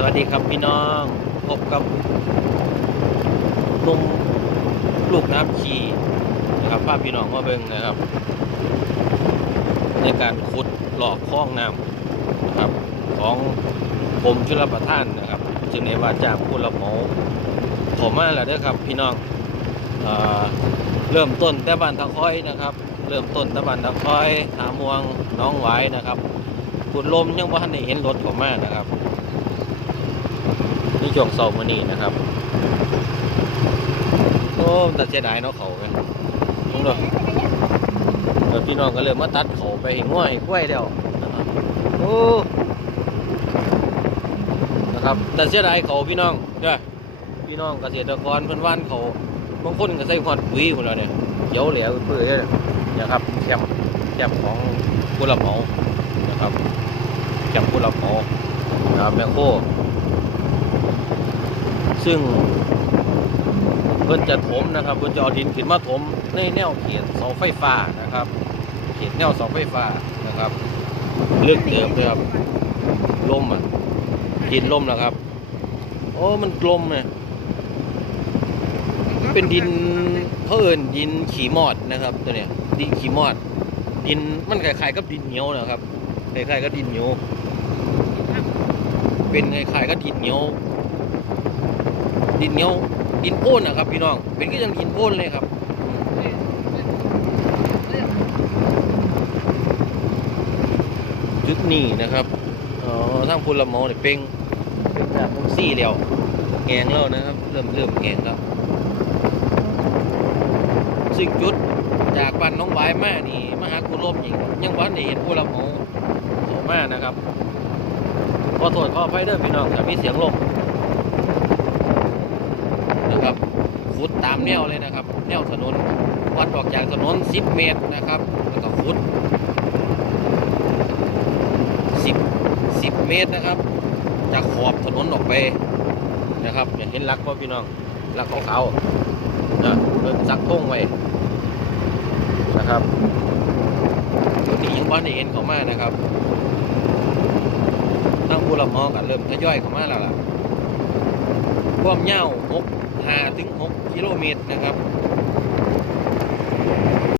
สวัสดีครับพี่น้องพบกับหนุ่มลูกน้ำขี่นะครับภาพพี่น้องมาเบิ่งนะครับ ในการขุดหลอกคลองน้ำนะครับของกรมชลประทานนะครับจึงในว่าจ้างผู้รับเหมาผมมาแล้วด้อครับพี่น้องเอเริ่มต้นแต่บ้านตะค้อยนะครับ เริ่มต้นแต่บ้านตะค้อยหามวงน้องหวายนะครับขุดลมยังบ่ทันได้เห็นรถผมมานะครับ นี่ช่วงเสาร์มื้อนี้นะครับ โอ้แต่เสียดายเนาะเขาไหมลุงเด้อเออพี่น้องก็เริ่มมาตัดเขาไปให้ง่วยกล้วยแล้วนะครับโอ้นะครับแต่เสียดายเขาพี่น้องเด้อพี่น้องเกษตรกรเพิ่อนว่านเขาบางคนก็ใส่ควอดปุ๋ยพุ่นแล้วเนี่ยเขียวแหลวเปื่อยเนี่ยครับแคมแคมของผู้รับเหมานะครับแคมป์ผู้รับเหมานะครับแมคโค ซึ่งเพิ่นจะถมนะครับเพิ่นจะเอาดินขึ้นมาถมในแนวเขตเสาไฟฟ้านะครับ เขตแนวเสาไฟฟ้านะครับลึกเดิมเลยครับลมอะดินลมแล้วครับ โอ้มันกลมเนี่ยเป็นดินเขาเอินดินขี่มอดนะครับตัวเนี้ยดินขี่มอด ดินมันคล้ายๆกับดินเหนียวนะครับคล้ายๆกับดินเหนียวเป็นคล้ายๆกับดินเหนียว ดินเหนียวดินโพนนะครับ พี่น้อง เป็นก็ยังดินโพนเลยครับจุดนี้นะครับอ๋อทางพุลมอเนี่ยเป็นเป็นแบบมุงซี่แล้วแงงแล้วนะครับ เริ่มเริ่มแงงครับซึ่งจุดจากบ้านน้องหวายมานี่มหาคุณลมอีกยังวันนี้เห็นพุลมอออกมานะครับขอโทษขออภัยเด้อพี่น้องถ้ามีเสียงลม นะครับ ขุดตามแนวเลยนะครับ แนวถนนวัดออกจากถนน 10 เมตรนะครับ แล้วก็ขุด 10 10 เมตรนะครับ จากขอบถนนออกไปนะครับอย่าเห็นลักว่าพี่น้องลักของเขานะเดินซักทงไว้นะครับตัวนี้ยังบ้านเห็นเขามานะครับตั้งผู้รับเหมากันเริ่มทยอยเข้ามาแล้วล่ะความยาว6 5ถึง6กิโลเมตรนะครับ